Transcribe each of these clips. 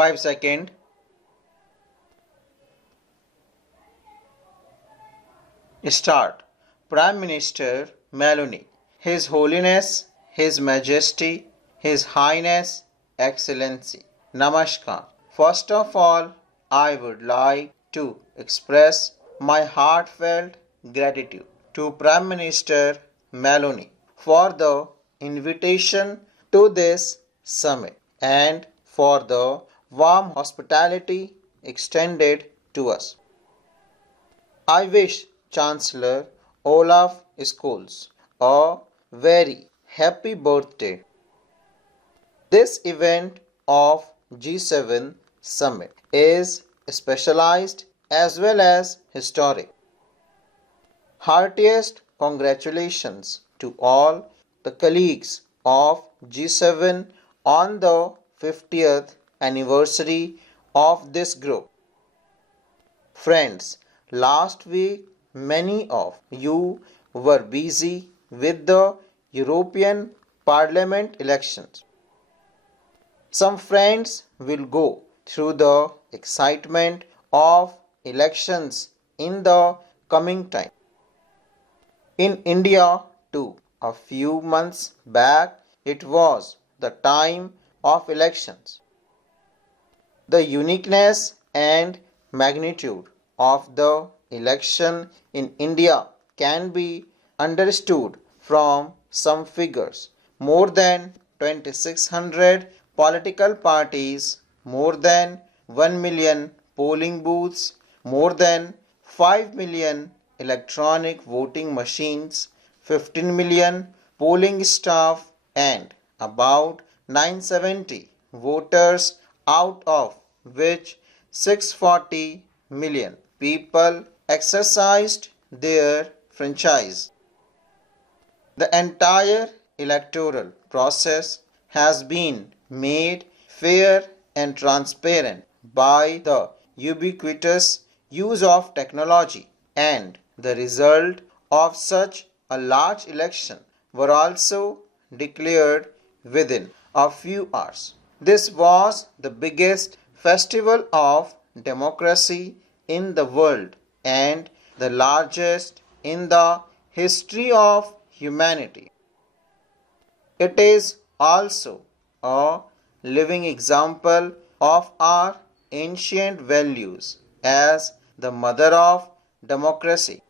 5 seconds. Start. Prime Minister Meloni. His Holiness, His Majesty, His Highness, Excellency. Namaskar. First of all, I would like to express my heartfelt gratitude to Prime Minister Meloni for the invitation to this summit and for the warm hospitality extended to us. I wish Chancellor Olaf Scholz a very happy birthday. This event of G7 summit is specialized as well as historic. Heartiest congratulations to all the colleagues of G7 on the 50th anniversary of this group. Friends, last week many of you were busy with the European Parliament elections. Some friends will go through the excitement of elections in the coming time. In India too, a few months back, it was the time of elections. The uniqueness and magnitude of the election in India can be understood from some figures. More than 2600 political parties, more than 1 million polling booths, more than 5 million electronic voting machines, 15 million polling staff, and about 970 voters, out of which 640 million people exercised their franchise. The entire electoral process has been made fair and transparent by the ubiquitous use of technology, and the result of such a large election were also declared within a few hours. This was the biggest festival of democracy in the world and the largest in the history of humanity. It is also a living example of our ancient values as the mother of democracy.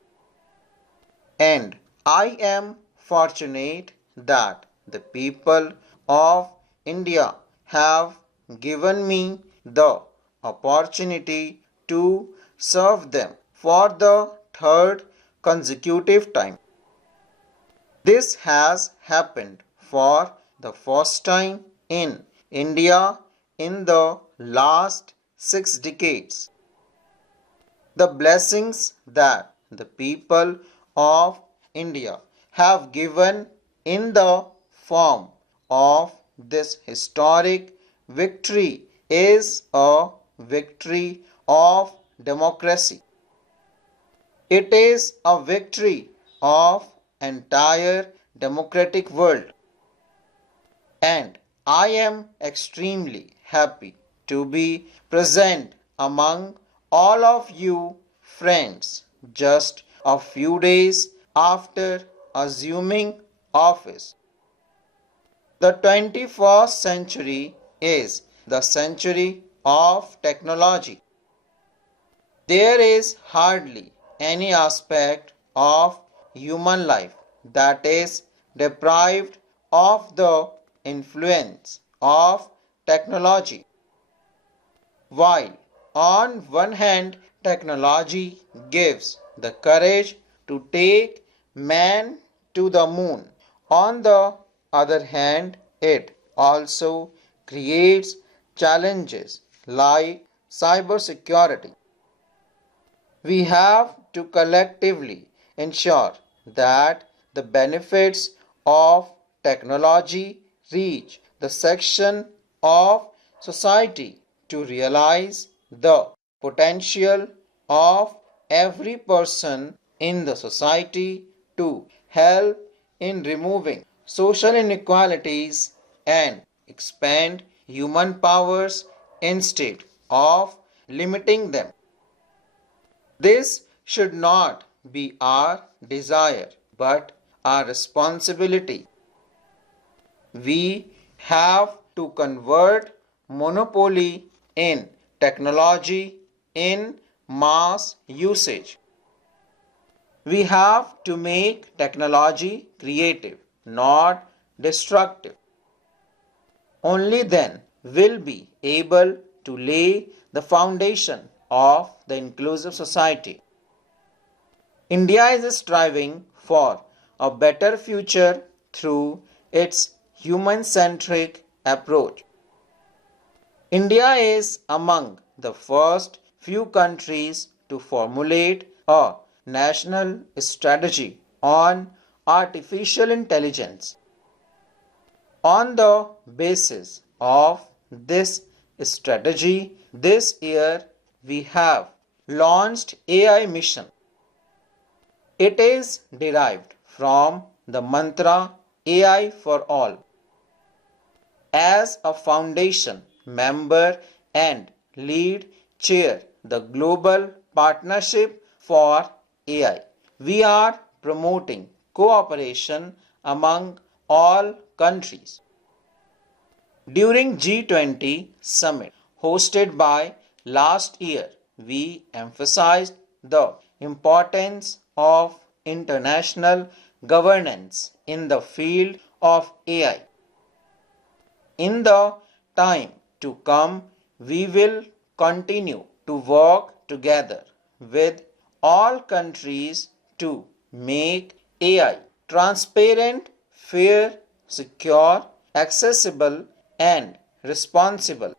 And I am fortunate that the people of India have given me the opportunity to serve them for the third consecutive time. This has happened for the first time in India in the last 6 decades. The blessings that the people of India have given in the form of this historic victory is a victory of democracy. It is a victory of entire democratic world, and I am extremely happy to be present among all of you friends just a few days after assuming office. The 21st century is the century of technology. There is hardly any aspect of human life that is deprived of the influence of technology. While on one hand technology gives the courage to take man to the moon, on the other hand it also creates challenges like cybersecurity. We have to collectively ensure that the benefits of technology reach the section of society to realize the potential of every person in the society to help in removing social inequalities and expand human powers instead of limiting them. This should not be our desire but our responsibility. We have to convert monopoly in technology in mass usage. We have to make technology creative, not destructive. Only then will be able to lay the foundation of the inclusive society. India is striving for a better future through its human centric approach. India is among the first few countries to formulate a national strategy on artificial intelligence. On the basis of this strategy, this year we have launched AI Mission. It is derived from the mantra AI for all. As a foundation member and lead chair the Global Partnership for AI, we are promoting cooperation among all countries. During G20 summit hosted by last year, we emphasized the importance of international governance in the field of AI. In the time to come, we will continue to work together with all countries to make AI transparent, fair, secure, accessible, and responsible.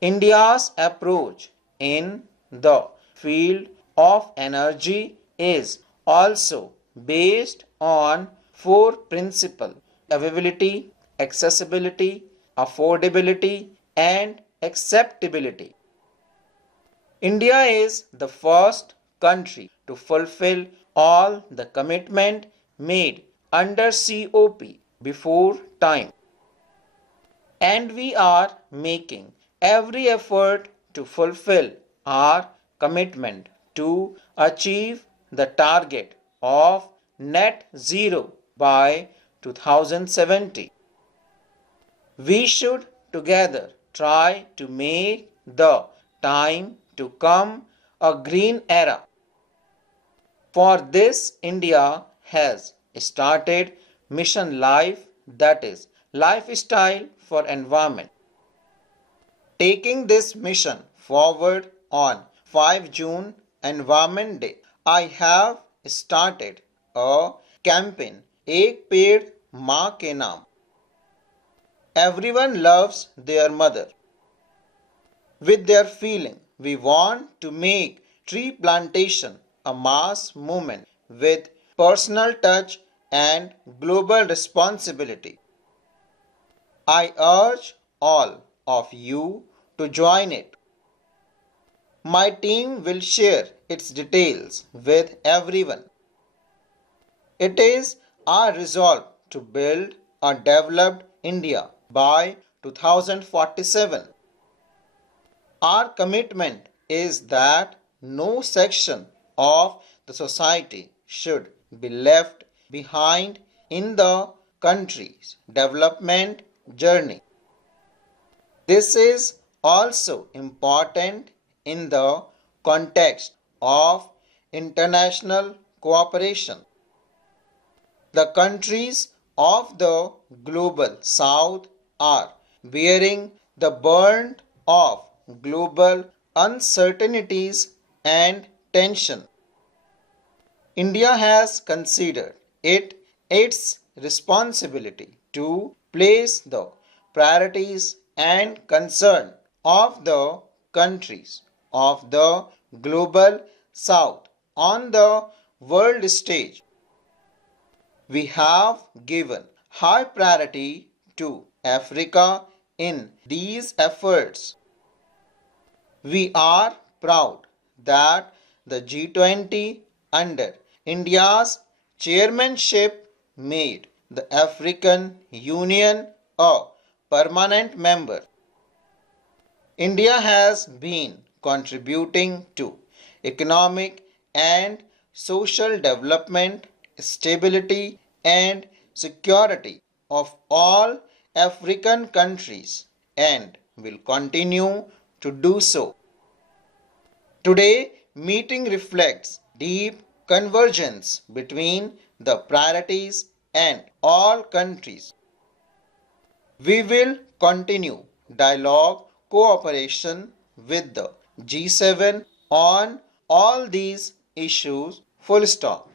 India's approach in the field of energy is also based on four principles: availability, accessibility, affordability, and acceptability. India is the first country to fulfill all the commitment made under COP before time, and we are making every effort to fulfill our commitment to achieve the target of net zero by 2070. We should together try to make the time to come a green era. For this, India has started Mission Life, that is, lifestyle for environment. Taking this mission forward on 5 June Environment Day, I have started a campaign, Ek Ped Maa Ke Naam. Everyone loves their mother. With their feeling, we want to make tree plantation a mass movement with personal touch and global responsibility. I urge all of you to join it. My team will share its details with everyone. It is our resolve to build a developed India by 2047. Our commitment is that no section of the society should be left behind in the country's development journey. This is also important in the context of international cooperation. The countries of the global south are bearing the burden of global uncertainties and tension. India has considered it its responsibility to place the priorities and concern of the countries of the global south on the world stage. We have given high priority to Africa in these efforts. We are proud that the G20 under India's chairmanship made the African Union a permanent member. India has been contributing to economic and social development, stability, and security of all African countries and will continue to do so. Today, meeting reflects deep convergence between the priorities and all countries. We will continue dialogue cooperation with the G7 on all these issues full stop.